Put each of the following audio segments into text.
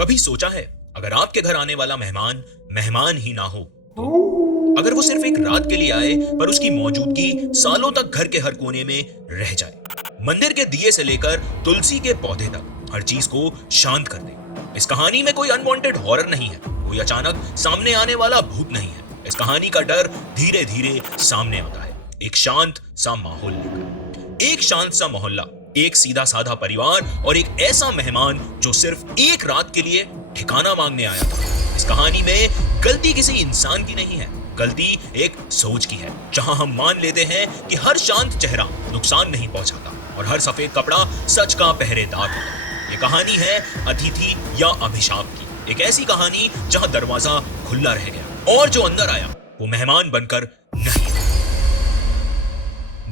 कभी सोचा है अगर आपके घर आने वाला मेहमान मेहमान ही ना हो तो अगर वो सिर्फ एक रात के लिए आए पर उसकी मौजूदगी सालों तक घर के हर कोने में रह जाए। मंदिर के दिए से लेकर तुलसी के पौधे तक हर चीज को शांत कर दे। इस कहानी में कोई अनवांटेड हॉरर नहीं है, कोई अचानक सामने आने वाला भूत नहीं है। इस कहानी का डर धीरे धीरे सामने आता है, एक शांत सा माहौल लेकर। एक शांत सा मोहल्ला, एक सीधा साधा परिवार और एक ऐसा मेहमान जो सिर्फ एक रात के लिए ठिकाना मांगने आया था। इस कहानी में गलती किसी इंसान की नहीं है, गलती एक सोच की है। जहां हम मान लेते हैं कि हर शांत चेहरा नुकसान नहीं पहुंचाता और हर सफेद कपड़ा सच का पहरेदार होता। ये कहानी है अतिथि या अभिशाप की, एक ऐसी कहानी जहां दरवाजा खुला रह गया और जो अंदर आया वो मेहमान बनकर नहीं।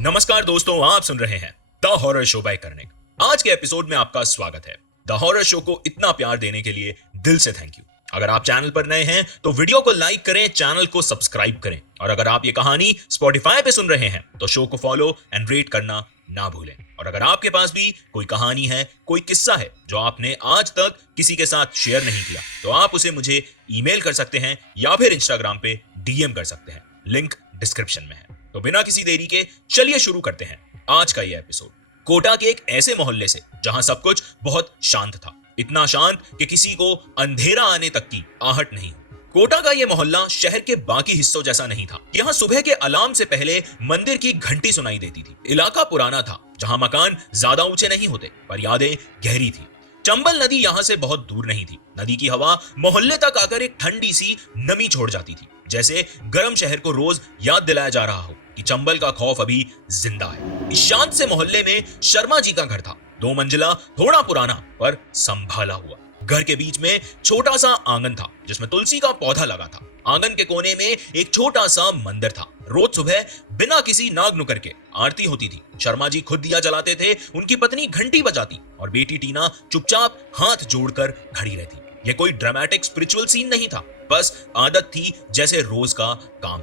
नमस्कार दोस्तों, आप सुन रहे हैं the horror show by Karnik. आज के एपिसोड में आपका स्वागत है। द हॉरर शो को इतना प्यार देने के लिए दिल से थैंक यू। अगर आप चैनल पर नए हैं तो वीडियो को लाइक करें, चैनल को सब्सक्राइब करें और अगर आप ये कहानी स्पॉटिफाई पे सुन रहे हैं तो शो को फॉलो एंड रेट करना ना भूलें। और अगर आपके पास भी कोई कहानी है, कोई किस्सा है जो आपने आज तक किसी के साथ शेयर नहीं किया तो आप उसे मुझे ईमेल कर सकते हैं या फिर इंस्टाग्राम पे डीएम कर सकते हैं, लिंक डिस्क्रिप्शन में है। तो बिना किसी देरी के चलिए शुरू करते हैं आज का ये एपिसोड। कोटा के एक ऐसे मोहल्ले से जहां सब कुछ बहुत शांत था, इतना शांत कि किसी को अंधेरा आने तक की आहट नहीं। कोटा का यह मोहल्ला शहर के बाकी हिस्सों जैसा नहीं था। यहाँ सुबह के अलार्म से पहले मंदिर की घंटी सुनाई देती थी। इलाका पुराना था, जहाँ मकान ज्यादा ऊंचे नहीं होते पर यादें गहरी थी। चंबल नदी यहाँ से बहुत दूर नहीं थी। नदी की हवा मोहल्ले तक आकर एक ठंडी सी नमी छोड़ जाती थी, जैसे गर्म शहर को रोज याद दिलाया जा रहा हो कि चंबल का खौफ अभी जिंदा है। इस शांत से मोहल्ले में शर्मा जी का घर था, 2 मंजिला, थोड़ा पुराना पर संभाला हुआ। घर के बीच में छोटा सा आंगन था जिसमें तुलसी का पौधा लगा था। आंगन के कोने में एक छोटा सा मंदिर था। रोज सुबह बिना किसी नाग नुकर के आरती होती थी। शर्मा जी खुद दिया जलाते थे, उनकी पत्नी घंटी बजाती और बेटी टीना चुपचाप हाथ जोड़कर खड़ी रहती। यह कोई ड्रामेटिक स्पिरिचुअल सीन नहीं था, बस आदत थी जैसे रोज का काम।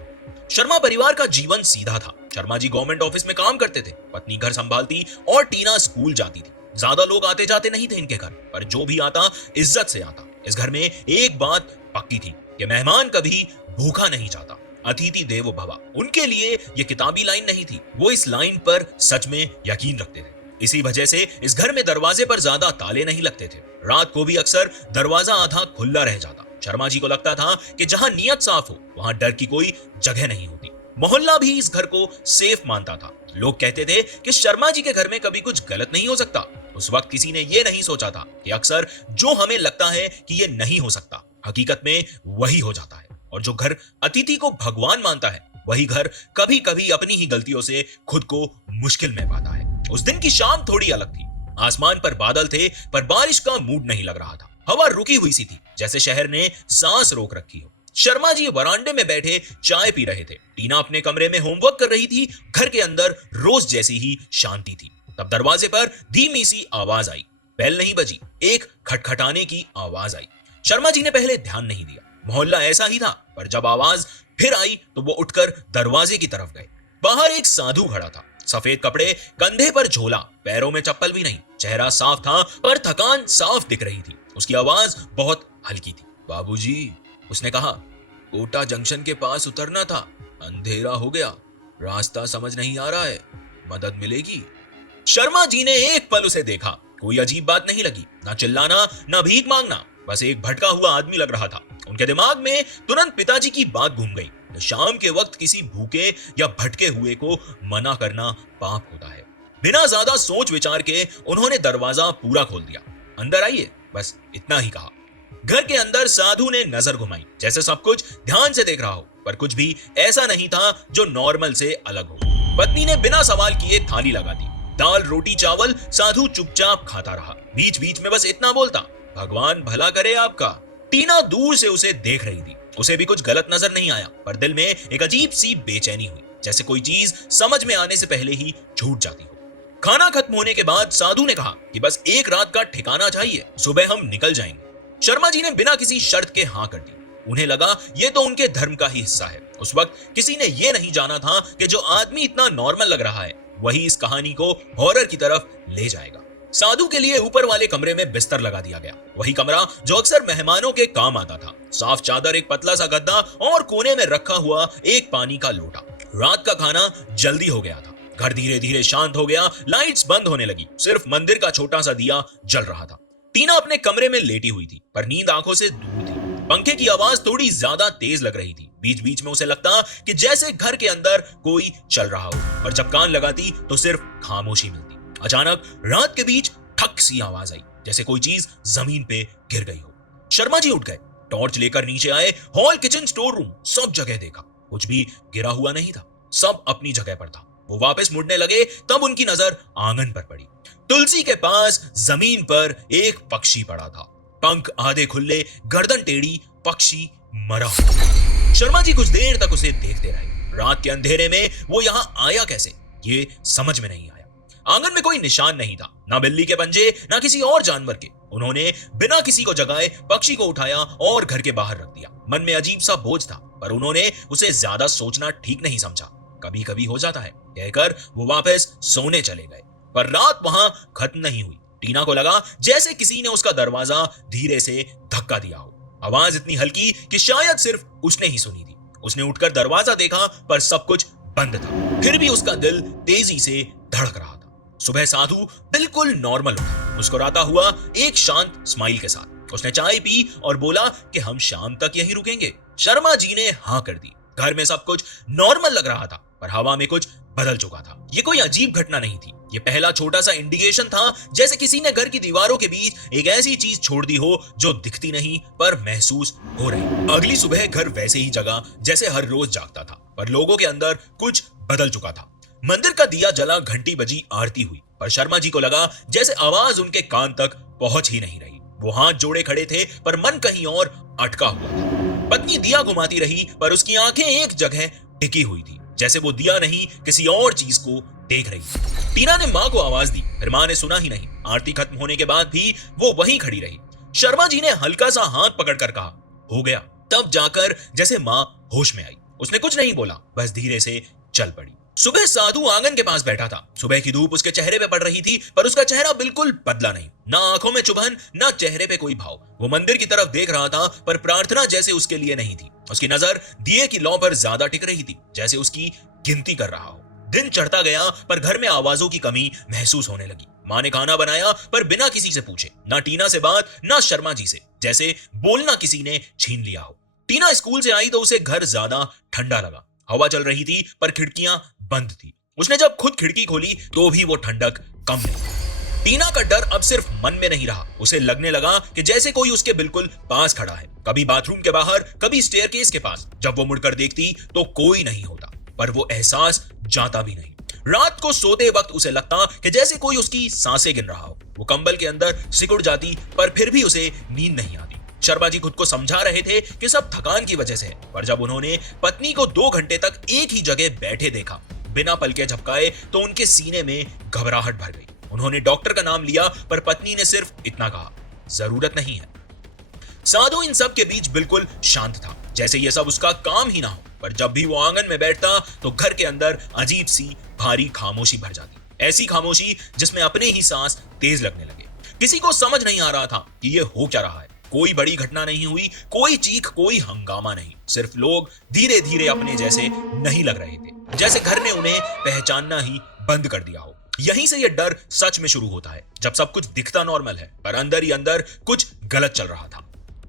शर्मा परिवार का जीवन सीधा था। शर्मा जी गवर्नमेंट ऑफिस में काम करते थे, पत्नी घर संभालती और टीना स्कूल जाती थी। ज्यादा लोग आते जाते नहीं थे इनके घर, पर जो भी आता इज्जत से आता। इस घर में एक बात पक्की थी कि मेहमान कभी भूखा नहीं जाता। अतिथि देवो भव उनके लिए ये किताबी लाइन नहीं थी, वो इस लाइन पर सच में यकीन रखते थे। इसी वजह से इस घर में दरवाजे पर ज्यादा ताले नहीं लगते थे। रात को भी अक्सर दरवाजा आधा खुला रह जाता। शर्मा जी को लगता था कि जहां नियत साफ हो वहां डर की कोई जगह नहीं होती। मोहल्ला भी इस घर को सेफ मानता था। लोग कहते थे कि शर्मा जी के घर में कभी कुछ गलत नहीं हो सकता। उस वक्त किसी ने यह नहीं सोचा था कि अक्सर जो हमें लगता है कि यह नहीं हो सकता, हकीकत में वही हो जाता है। और जो घर अतिथि को भगवान मानता है, वही घर कभी कभी अपनी ही गलतियों से खुद को मुश्किल में पाता है। उस दिन की शाम थोड़ी अलग थी। आसमान पर बादल थे पर बारिश का मूड नहीं लग रहा था। हवा रुकी हुई सी थी, जैसे शहर ने सांस रोक रखी हो। शर्मा जी वरांडे में बैठे चाय पी रहे थे। टीना अपने कमरे में होमवर्क कर रही थी। घर के अंदर रोज जैसी ही शांति थी। तब दरवाजे पर धीमी सी आवाज आई। बेल नहीं बजी, एक खटखटाने की आवाज आई। शर्मा जी ने पहले ध्यान नहीं दिया, मोहल्ला ऐसा ही था। पर जब आवाज फिर आई तो वो उठकर दरवाजे की तरफ गए। बाहर एक साधु खड़ा था, सफेद कपड़े, कंधे पर झोला, पैरों में चप्पल भी नहीं। चेहरा साफ था पर थकान साफ दिख रही थी। उसकी आवाज बहुत हल्की थी। बाबूजी, उसने कहा, कोटा जंक्शन के पास उतरना था, अंधेरा हो गया, रास्ता समझ नहीं आ रहा है, मदद मिलेगी? शर्मा जी ने एक पल उसे देखा। कोई अजीब बात नहीं लगी, ना चिल्लाना ना भीख मांगना, बस एक भटका हुआ आदमी लग रहा था। उनके दिमाग में तुरंत पिताजी की बात घूम गई। शाम के वक्त किसी भूखे या भटके हुए को मना करना पाप होता है। बिना ज्यादा सोच विचार के उन्होंने दरवाजा पूरा खोल दिया। अंदर आइए, बस इतना ही कहा। घर के अंदर साधु ने नजर घुमाई, जैसे सब कुछ ध्यान से देख रहा हो, पर कुछ भी ऐसा नहीं था जो नॉर्मल से अलग हो। पत्नी ने बिना सवाल किए थाली लगा दी। दाल रोटी चावल साधु चुपचाप खाता रहा। बीच बीच में बस इतना बोलता, भगवान भला करे आपका। टीना दूर से उसे देख रही थी। उसे भी कुछ गलत नजर नहीं आया, पर दिल में एक अजीब सी बेचैनी हुई, जैसे कोई चीज समझ में आने से पहले ही छूट जाती हो। खाना खत्म होने के बाद साधु ने कहा कि बस एक रात का ठिकाना चाहिए, सुबह हम निकल जाएंगे। शर्मा जी ने बिना किसी शर्त के हाँ कर दी। उन्हें लगा ये तो उनके धर्म का ही हिस्सा है। उस वक्त किसी ने यह नहीं जाना था कि जो आदमी इतना नॉर्मल लग रहा है वही इस कहानी को हॉरर की तरफ ले जाएगा। साधु के लिए ऊपर वाले कमरे में बिस्तर लगा दिया गया, वही कमरा जो अक्सर मेहमानों के काम आता था। साफ चादर, एक पतला सा गद्दा और कोने में रखा हुआ एक पानी का लोटा। रात का खाना जल्दी हो गया था। घर धीरे धीरे शांत हो गया, लाइट्स बंद होने लगी, सिर्फ मंदिर का छोटा सा दिया जल रहा था। टीना अपने कमरे में लेटी हुई थी, पर नींद आंखों से दूर थी। पंखे की आवाज थोड़ी ज्यादा तेज लग रही थी। बीच बीच में उसे लगता कि जैसे घर के अंदर कोई चल रहा हो, पर जब कान लगाती तो सिर्फ खामोशी मिलती। अचानक रात के बीच ठक सी आवाज आई, जैसे कोई चीज जमीन पे गिर गई हो। शर्मा जी उठ गए, टॉर्च लेकर नीचे आए। हॉल, किचन, स्टोर रूम, सब जगह देखा, कुछ भी गिरा हुआ नहीं था, सब अपनी जगह पर था। वो वापस मुड़ने लगे, तब उनकी नजर आंगन पर पड़ी। तुलसी के पास जमीन पर एक पक्षी पड़ा था, पंख आधे खुले, गर्दन टेढ़ी, पक्षी मरा। शर्मा जी कुछ देर तक उसे देखते रहे। रात के अंधेरे में वो यहां आया कैसे, ये समझ में नहीं आया। आंगन में कोई निशान नहीं था, ना बिल्ली के पंजे, ना किसी और जानवर के। उन्होंने बिना किसी को जगाए पक्षी को उठाया और घर के बाहर रख दिया। मन में अजीब सा बोझ था, पर उन्होंने उसे ज्यादा सोचना ठीक नहीं समझा। कभी कभी हो जाता है, कहकर वो वापस सोने चले गए। पर रात वहां खत्म नहीं हुई। टीना को लगा जैसे किसी ने उसका दरवाजा धीरे से धक्का दिया हो। आवाज इतनी हल्की कि शायद सिर्फ उसने ही सुनी थी। उसने उठकर दरवाजा देखा, पर सब कुछ बंद था। फिर भी उसका दिल तेजी से धड़क रहा था। सुबह साधु बिल्कुल नॉर्मल उठा, मुस्कुराता हुआ, एक शांत स्माइल के साथ। उसने चाय पी और बोला कि हम शाम तक यहीं रुकेंगे। शर्मा जी ने हाँ कर दी। घर में सब कुछ नॉर्मल लग रहा था, पर हवा में कुछ बदल चुका था। ये कोई अजीब घटना नहीं थी, ये पहला छोटा सा इंडिकेशन था, जैसे किसी ने घर की दीवारों के बीच एक ऐसी चीज छोड़ दी हो जो दिखती नहीं पर महसूस हो रही। अगली सुबह घर वैसे ही जगा जैसे हर रोज जागता था, पर लोगों के अंदर कुछ बदल चुका था। मंदिर का दिया जला, घंटी बजी, आरती हुई, पर शर्मा जी को लगा जैसे आवाज उनके कान तक पहुंच ही नहीं रही। वो हाथ जोड़े खड़े थे, पर मन कहीं और अटका हुआ था। पत्नी दिया घुमाती रही, पर उसकी आंखें एक जगह टिकी हुई थी, जैसे वो दिया नहीं किसी और चीज को देख रही थी। टीना ने मां को आवाज दी, फिर मां ने सुना ही नहीं। आरती खत्म होने के बाद भी वो वहीं खड़ी रही। शर्मा जी ने हल्का सा हाथ पकड़कर कहा, हो गया। तब जाकर जैसे मां होश में आई। उसने कुछ नहीं बोला, बस धीरे से चल पड़ी। सुबह साधु आंगन के पास बैठा था। सुबह की धूप उसके चेहरे पे पड़ रही थी, पर उसका चेहरा बिल्कुल बदला नहीं। ना आंखों में चुभन, ना चेहरे पे कोई भाव। वो मंदिर की तरफ देख रहा था, पर प्रार्थना जैसे उसके लिए नहीं थी। उसकी नजर दिए की लौ पर ज्यादा टिक रही थी, जैसे उसकी गिनती कर रहा हो। दिन चढ़ता गया, पर घर में आवाजों की कमी महसूस होने लगी। मां ने खाना बनाया, पर बिना किसी से पूछे। ना टीना से बात, ना शर्मा जी से, जैसे बोलना किसी ने छीन लिया हो। टीना स्कूल से आई तो उसे घर ज्यादा ठंडा लगा। हवा चल रही थी, पर खिड़कियां बंद थी। उसने जब खुद खिड़की खोली तो भी वो ठंडक कम नहीं। टीना का डर अब सिर्फ मन में नहीं रहा। उसे लगने लगा कि जैसे कोई उसके बिल्कुल पास खड़ा है, कभी बाथरूम के बाहर, कभी स्टेयरकेस के पास। जब वो मुड़कर देखती तो कोई नहीं होता, पर वो एहसास जाता भी नहीं। रात को सोते वक्त उसे लगता कि जैसे कोई उसकी सांसें गिन रहा हो। वो कंबल के अंदर सिकुड़ जाती, पर फिर भी उसे नींद नहीं आती। शर्मा जी खुद को समझा रहे थे कि सब थकान की वजह से है, पर जब उन्होंने पत्नी को 2 घंटे तक एक ही जगह बैठे देखा, बिना पलके झपकाए, तो उनके सीने में घबराहट भर गई। उन्होंने डॉक्टर का नाम लिया, पर पत्नी ने सिर्फ इतना कहा, जरूरत नहीं है। साधु इन सब के बीच बिल्कुल शांत था, जैसे ये सब उसका काम ही ना हो। पर जब भी वो आंगन में बैठता तो घर के अंदर अजीब सी भारी खामोशी भर जाती। ऐसी खामोशी जिसमें अपने ही सांस तेज लगने लगे। किसी को समझ नहीं आ रहा था कि ये हो क्या रहा है। कोई बड़ी घटना नहीं हुई, कोई चीख, कोई हंगामा नहीं। सिर्फ लोग धीरे धीरे अपने जैसे नहीं लग रहे थे, जैसे घर ने उन्हें पहचानना ही बंद कर दिया हो। यहीं से ये डर सच में शुरू होता है, जब सब कुछ दिखता नॉर्मल है, पर अंदर ही अंदर कुछ गलत चल रहा था।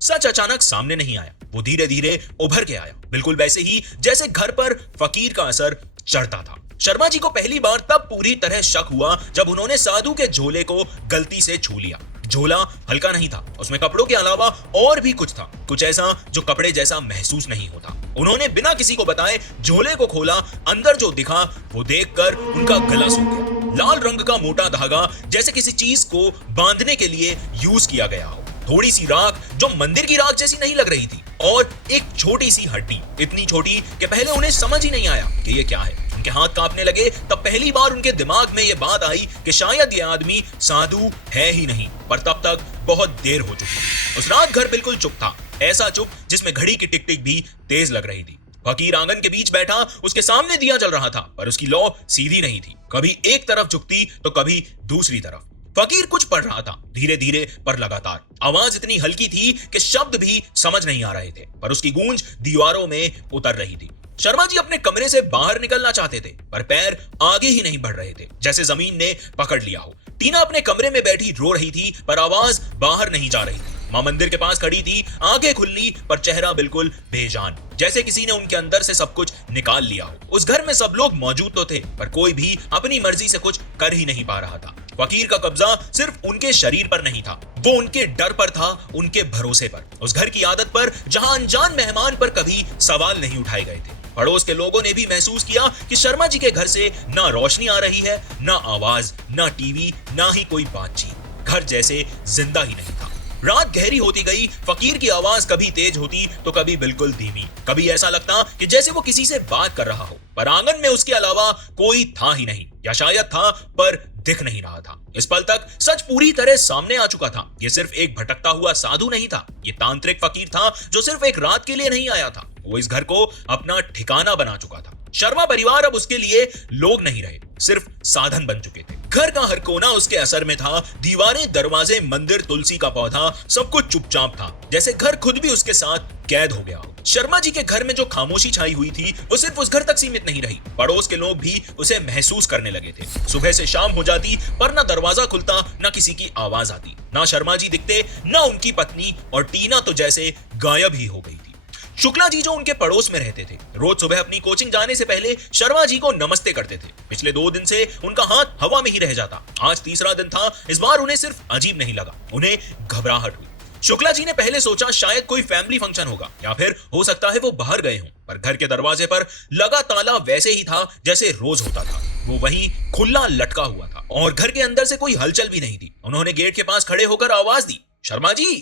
सच अचानक सामने नहीं आया, वो धीरे धीरे उभर के आया, बिल्कुल वैसे ही जैसे घर पर फकीर का असर चढ़ता था। शर्मा जी को पहली बार तब पूरी तरह शक हुआ जब उन्होंने साधु के झोले को गलती से छू लिया। झोला हल्का नहीं था, उसमें कपड़ों के अलावा और भी कुछ था, कुछ ऐसा जो कपड़े जैसा महसूस नहीं होता। उन्होंने बिना किसी को बताए झोले को खोला। अंदर जो दिखा वो देखकर उनका गला सूख गया। लाल रंग का मोटा धागा, जैसे किसी चीज को बांधने के लिए यूज किया गया हो। थोड़ी सी राख जो मंदिर की राख जैसी नहीं लग रही थी, और एक छोटी सी हड्डी, इतनी छोटी कि पहले उन्हें समझ ही नहीं आया कि ये क्या है। उनके हाथ कांपने लगे। तब पहली बार उनके दिमाग में ये बात आई कि शायद ये आदमी साधु है ही नहीं, पर तब तक बहुत देर हो चुकी। उस रात घर बिल्कुल चुप था, ऐसा चुप जिसमें घड़ी की टिक टिक भी तेज लग रही थी। फकीर आंगन के बीच बैठा, उसके सामने दिया जल रहा था, पर उसकी लौ सीधी नहीं थी, कभी एक तरफ झुकती तो कभी दूसरी तरफ। फकीर कुछ पढ़ रहा था, धीरे धीरे पर लगातार। आवाज इतनी हल्की थी कि शब्द भी समझ नहीं आ रहे थे, पर उसकी गूंज दीवारों में उतर रही थी। शर्मा जी अपने कमरे से बाहर निकलना चाहते थे, पर पैर आगे ही नहीं बढ़ रहे थे, जैसे जमीन ने पकड़ लिया हो। टीना अपने कमरे में बैठी रो रही थी, पर आवाज बाहर नहीं जा रही थी। मां मंदिर के पास खड़ी थी, आंखें खुली पर चेहरा बिल्कुल बेजान, जैसे किसी ने उनके अंदर से सब कुछ निकाल लिया हो। उस घर में सब लोग मौजूद तो थे, पर कोई भी अपनी मर्जी से कुछ कर ही नहीं पा रहा था। फकीर का कब्जा सिर्फ उनके शरीर पर नहीं था, वो उनके डर पर था, उनके भरोसे पर, उस घर की आदत पर जहां अनजान मेहमान पर कभी सवाल नहीं उठाए गए थे। पड़ोस के लोगों ने भी महसूस किया कि शर्मा जी के घर से ना रोशनी आ रही है, ना आवाज, ना टीवी, ना ही कोई बातचीत। घर जैसे जिंदा ही नहीं था। रात गहरी होती गई। फकीर की आवाज कभी तेज होती तो कभी बिल्कुल धीमी। कभी ऐसा लगता कि जैसे वो किसी से बात कर रहा हो, पर आंगन में उसके अलावा कोई था ही नहीं, या शायद था पर दिख नहीं रहा था। इस पल तक सच पूरी तरह सामने आ चुका था। ये सिर्फ एक भटकता हुआ साधु नहीं था, ये तांत्रिक फकीर था जो सिर्फ एक रात के लिए नहीं आया था, वो इस घर को अपना ठिकाना बना चुका था। शर्मा परिवार अब उसके लिए लोग नहीं रहे, सिर्फ साधन बन चुके थे। घर का हर कोना उसके असर में था। दीवारें, दरवाजे, मंदिर, तुलसी का पौधा, सब कुछ चुपचाप था, जैसे घर खुद भी उसके साथ कैद हो गया हो। शर्मा जी के घर में जो खामोशी छाई हुई थी, वो सिर्फ उस घर तक सीमित नहीं रही। पड़ोस के लोग भी उसे महसूस करने लगे थे। सुबह से शाम हो जाती, पर ना दरवाजा खुलता, ना किसी की आवाज आती, ना शर्मा जी दिखते, ना उनकी पत्नी, और टीना तो जैसे गायब ही हो गई थी। शुक्ला जी जो उनके पड़ोस में रहते थे, रोज सुबह अपनी कोचिंग जाने से पहले शर्मा जी को नमस्ते करते थे। पिछले 2 दिन से उनका हाथ हवा में ही रह जाता। आज तीसरा दिन था। इस बार उन्हें सिर्फ अजीब नहीं लगा, उन्हें घबराहट हुई। शुक्ला जी ने पहले सोचा शायद कोई फैमिली फंक्शन होगा, या फिर हो सकता है वो बाहर गए हों, पर घर के दरवाजे पर लगा ताला वैसे ही था जैसे रोज होता था। वो वहीं खुला लटका हुआ था, और घर के अंदर से कोई हलचल भी नहीं थी। उन्होंने गेट के पास खड़े होकर आवाज दी, शर्मा जी।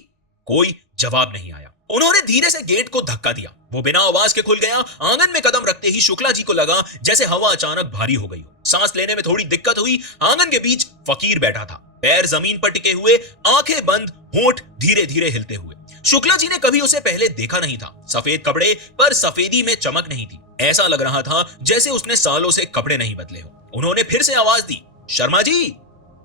कोई जवाब नहीं आया। उन्होंने धीरे से गेट को धक्का दिया। वो बिना आवाज के खुल गया। आंगन में कदम रखते ही शुक्ला जी को लगा जैसे हवा अचानक भारी हो गई हो। सांस लेने में थोड़ी दिक्कत हुई। आंगन के बीच फकीर बैठा था, पैर जमीन पर टिके हुए, आंखें बंद, होंठ धीरे धीरे हिलते हुए। शुक्ला जी ने कभी उसे पहले देखा नहीं था। सफेद कपड़े, पर सफेदी में चमक नहीं थी। ऐसा लग रहा था जैसे उसने सालों से कपड़े नहीं बदले हो। उन्होंने फिर से आवाज दी, शर्मा जी।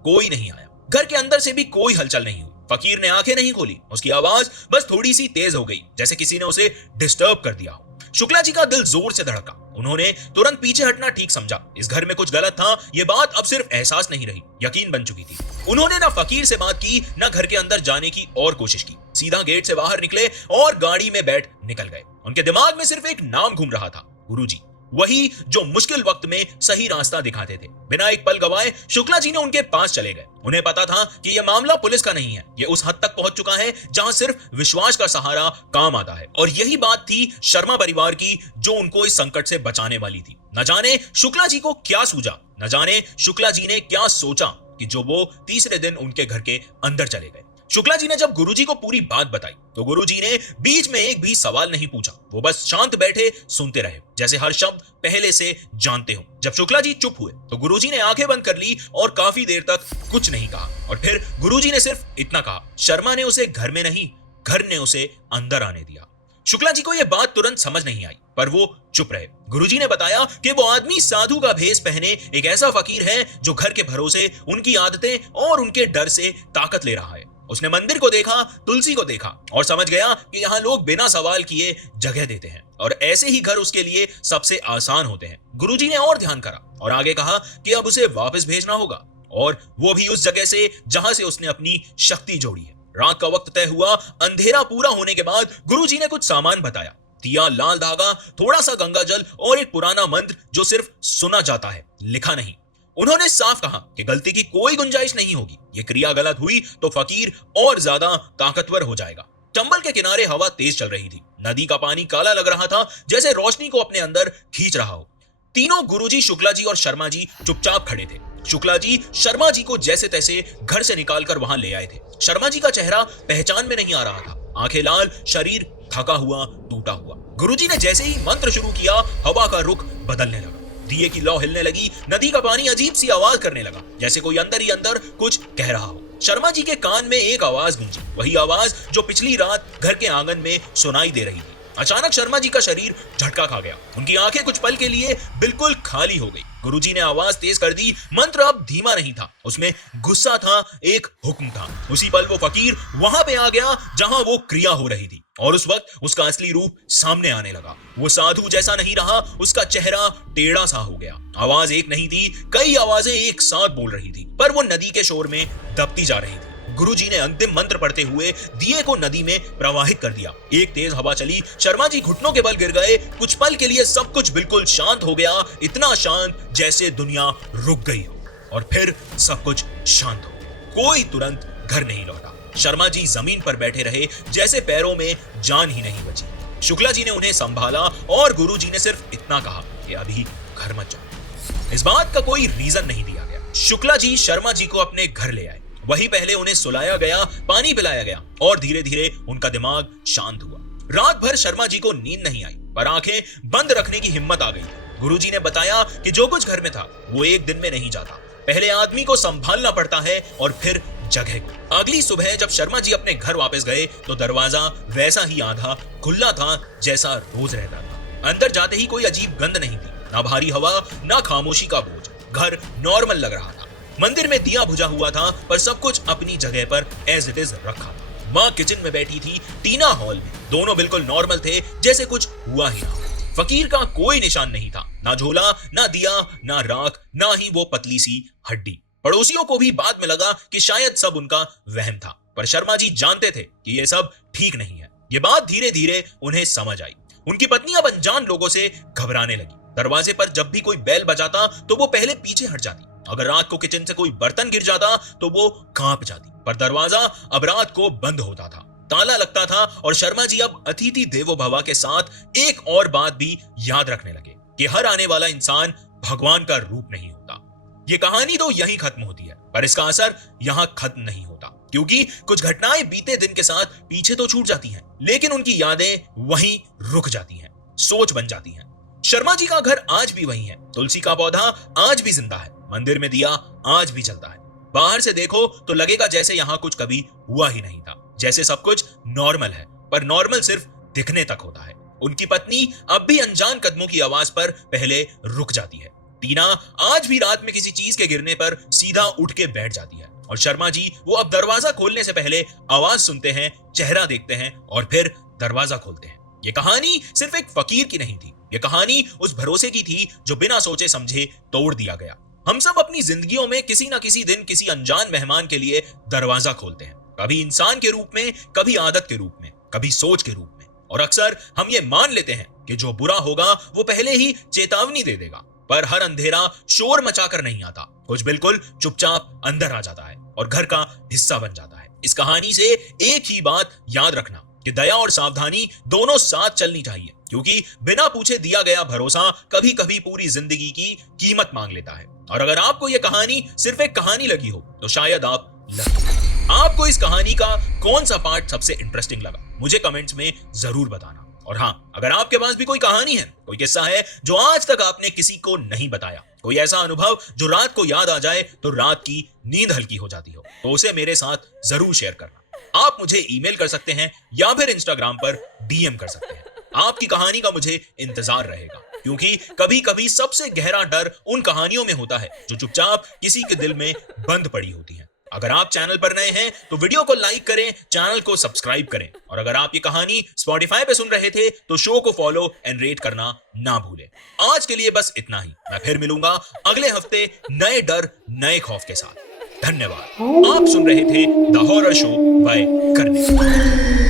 कोई नहीं आया। घर के अंदर से भी कोई हलचल नहीं हुई। फकीर ने आंखें नहीं खोली। उसकी आवाज बस थोड़ी सी तेज हो गई, जैसे किसी ने उसे डिस्टर्ब कर दिया हो। शुक्ला जी का दिल जोर से धड़का। उन्होंने तुरंत पीछे हटना ठीक समझा। इस घर में कुछ गलत था। ये बात अब सिर्फ एहसास नहीं रही, यकीन बन चुकी थी। उन्होंने ना फकीर से बात की, ना घर के अंदर जाने की और कोशिश की। सीधा गेट से बाहर निकले और गाड़ी में बैठ निकल गए। उनके दिमाग में सिर्फ एक नाम घूम रहा था, गुरुजी। वही जो मुश्किल वक्त में सही रास्ता दिखाते थे। बिना एक पल गवाए शुक्ला जी ने उनके पास चले गए। उन्हें पता था कि यह मामला पुलिस का नहीं है। यह उस हद तक पहुंच चुका है जहां सिर्फ विश्वास का सहारा काम आता है। और यही बात थी शर्मा परिवार की, जो उनको इस संकट से बचाने वाली थी। न जाने शुक्ला जी को क्या सूझा, न जाने शुक्ला जी ने क्या सोचा कि जो वो तीसरे दिन उनके घर के अंदर चले गए। शुक्ला जी ने जब गुरुजी को पूरी बात बताई, तो गुरुजी ने बीच में एक भी सवाल नहीं पूछा। वो बस शांत बैठे सुनते रहे, जैसे हर शब्द पहले से जानते हो। जब शुक्ला जी चुप हुए, तो गुरुजी ने आंखें बंद कर ली और काफी देर तक कुछ नहीं कहा। और फिर गुरुजी ने सिर्फ इतना कहा, शर्मा ने उसे घर में नहीं, घर ने उसे अंदर आने दिया। शुक्ला जी को यह बात तुरंत समझ नहीं आई, पर वो चुप रहे। गुरुजी ने बताया कि वो आदमी साधु का भेष पहने एक ऐसा फकीर है जो घर के भरोसे, उनकी आदतें और उनके डर से ताकत ले रहा है। उसने मंदिर को देखा, तुलसी को देखा, और समझ गया कि यहाँ लोग बिना सवाल किए जगह देते हैं, और ऐसे ही घर उसके लिए सबसे आसान होते हैं। गुरुजी ने और ध्यान करा और आगे कहा कि अब उसे वापस भेजना होगा, और वो भी उस जगह से जहां से उसने अपनी शक्ति जोड़ी है। रात का वक्त तय हुआ। अंधेरा पूरा होने के बाद गुरुजी ने कुछ सामान बताया, दिया, लाल धागा, थोड़ा सा गंगा जल और एक पुराना मंत्र जो सिर्फ सुना जाता है, लिखा नहीं। उन्होंने साफ कहा कि गलती की कोई गुंजाइश नहीं होगी। ये क्रिया गलत हुई तो फकीर और ज्यादा ताकतवर हो जाएगा। चंबल के किनारे हवा तेज चल रही थी। नदी का पानी काला लग रहा था, जैसे रोशनी को अपने अंदर खींच रहा हो। तीनों गुरुजी, शुक्ला जी और शर्मा जी चुपचाप खड़े थे। शुक्ला जी शर्मा जी को जैसे तैसे घर से निकालकर वहां ले आए थे। शर्मा जी का चेहरा पहचान में नहीं आ रहा था, आंखें लाल, शरीर थका हुआ, टूटा हुआ। गुरुजी ने जैसे ही मंत्र शुरू किया, हवा का रुख बदलने लगा, दिए की लौ हिलने लगी, नदी का पानी अजीब सी आवाज करने लगा, जैसे कोई अंदर ही अंदर कुछ कह रहा हो। शर्मा जी के कान में एक आवाज गूंजी, वही आवाज जो पिछली रात घर के आंगन में सुनाई दे रही थी। अचानक शर्मा जी का शरीर झटका खा गया। उनकी आंखें कुछ पल के लिए बिल्कुल खाली हो गई। गुरुजी ने आवाज तेज कर दी। मंत्र अब धीमा नहीं था, उसमें गुस्सा था, एक हुक्म था। उसी पल वो फकीर वहां पे आ गया जहां वो क्रिया हो रही थी, और उस वक्त उसका असली रूप सामने आने लगा। वो साधु जैसा नहीं रहा, उसका चेहरा टेढ़ा सा हो गया। आवाज एक नहीं थी, कई आवाजें एक साथ बोल रही थी, पर वो नदी के शोर में दबती जा रही थी। गुरुजी ने अंतिम मंत्र पढ़ते हुए दिए को नदी में प्रवाहित कर दिया। एक तेज हवा चली, शर्मा जी घुटनों के बल गिर गए। कुछ पल के लिए सब कुछ बिल्कुल शांत हो गया, इतना शांत जैसे दुनिया रुक गई हो, और फिर सब कुछ शांत हो। कोई तुरंत घर नहीं लौटा। शर्मा जी जमीन पर बैठे रहे, जैसे पैरों में जान ही नहीं बची। शुक्ला जी ने उन्हें संभाला और गुरुजी ने सिर्फ इतना कहा कि अभी घर मत जाओ। इस बात का कोई रीजन नहीं दिया गया। शुक्ला जी शर्मा जी को अपने घर ले आए। वहीं पहले उन्हें सुलाया गया, पानी पिलाया गया, और धीरे धीरे उनका दिमाग शांत हुआ। रात भर शर्मा जी को नींद नहीं आई, पर आंखें बंद रखने की हिम्मत आ गई। गुरुजी ने बताया कि जो कुछ घर में था वो एक दिन में नहीं जाता। पहले आदमी को संभालना पड़ता है और फिर जगह को। अगली सुबह जब शर्मा जी अपने घर वापस गए तो दरवाजा वैसा ही आधा खुला था जैसा रोज रहता था। अंदर जाते ही कोई अजीब गंध नहीं थी, ना भारी हवा, ना खामोशी का बोझ। घर नॉर्मल लग रहा था। मंदिर में दिया बुझा हुआ था, पर सब कुछ अपनी जगह पर एज इट इज रखा था। माँ किचन में बैठी थी, टीना हॉल में। दोनों बिल्कुल नॉर्मल थे, जैसे कुछ हुआ ही ना। फकीर का कोई निशान नहीं था, ना झोला, ना दिया, ना राख, ना ही वो पतली सी हड्डी। पड़ोसियों को भी बाद में लगा कि शायद सब उनका वहम था, पर शर्मा जी जानते थे कि ये सब ठीक नहीं है। ये बात धीरे धीरे उन्हें समझ आई। उनकी पत्नी अब अनजान लोगों से घबराने लगी। दरवाजे पर जब भी कोई बेल बजाता तो वो पहले पीछे हट जाती। अगर रात को किचन से कोई बर्तन गिर जाता तो वो कांप जाती। पर दरवाजा अब रात को बंद होता था, ताला लगता था, और शर्मा जी अब अतिथि देवो भव के साथ एक और बात भी याद रखने लगे कि हर आने वाला इंसान भगवान का रूप नहीं होता। ये कहानी तो यहीं खत्म होती है, पर इसका असर यहां खत्म नहीं होता, क्योंकि कुछ घटनाएं बीते दिन के साथ पीछे तो छूट जाती हैं, लेकिन उनकी यादें वहीं रुक जाती हैं, सोच बन जाती हैं। शर्मा जी का घर आज भी वही है। तुलसी का पौधा आज भी जिंदा है। मंदिर में दिया आज भी जलता है। बाहर से देखो तो लगेगा जैसे यहाँ कुछ कभी हुआ ही नहीं था, जैसे सब कुछ नॉर्मल है, पर नॉर्मल सिर्फ दिखने तक होता है। उनकी पत्नी अब भी अनजान कदमों की आवाज पर पहले रुक जाती है। टीना आज भी रात में किसी चीज के गिरने पर सीधा उठ के बैठ जाती है, और शर्मा जी वो अब दरवाजा खोलने से पहले आवाज सुनते हैं, चेहरा देखते हैं, और फिर दरवाजा खोलते हैं। ये कहानी सिर्फ एक फकीर की नहीं थी, ये कहानी उस भरोसे की थी जो बिना सोचे समझे तोड़ दिया गया। हम सब अपनी जिंदगियों में किसी ना किसी दिन किसी अनजान मेहमान के लिए दरवाजा खोलते हैं, कभी इंसान के रूप में, कभी आदत के रूप में, कभी सोच के रूप में, और अक्सर हम ये मान लेते हैं कि जो बुरा होगा वो पहले ही चेतावनी दे देगा। पर हर अंधेरा शोर मचाकर नहीं आता, कुछ बिल्कुल चुपचाप अंदर आ जाता है और घर का हिस्सा बन जाता है। इस कहानी से एक ही बात याद रखना कि दया और सावधानी दोनों साथ चलनी चाहिए, क्योंकि बिना पूछे दिया गया भरोसा कभी कभी पूरी जिंदगी की कीमत मांग लेता है। और अगर आपको यह कहानी सिर्फ एक कहानी लगी हो तो शायद आपको इस कहानी का कौन सा पार्ट सबसे इंटरेस्टिंग लगा, मुझे कमेंट्स में जरूर बताना। और हाँ, अगर आपके पास भी कोई कहानी है, कोई किस्सा है जो आज तक आपने किसी को नहीं बताया, कोई ऐसा अनुभव जो रात को याद आ जाए तो रात की नींद हल्की हो जाती हो, तो उसे मेरे साथ जरूर शेयर करना। आप मुझे ईमेल कर सकते हैं या फिर इंस्टाग्राम पर डीएम कर सकते हैं। आपकी कहानी का मुझे इंतजार रहेगा, क्योंकि कभी कभी सबसे गहरा डर उन कहानियों में होता है जो चुपचाप किसी के दिल में बंद पड़ी होती है। अगर आप चैनल पर नए हैं तो वीडियो को लाइक करें, चैनल को सब्सक्राइब करें, और अगर आप ये कहानी स्पॉटिफाई पे सुन रहे थे तो शो को फॉलो एंड रेट करना ना भूलें। आज के लिए बस इतना ही। मैं फिर मिलूंगा अगले हफ्ते नए डर नए खौफ के साथ। धन्यवाद। आप सुन रहे थे द हॉरर शो बाय करने।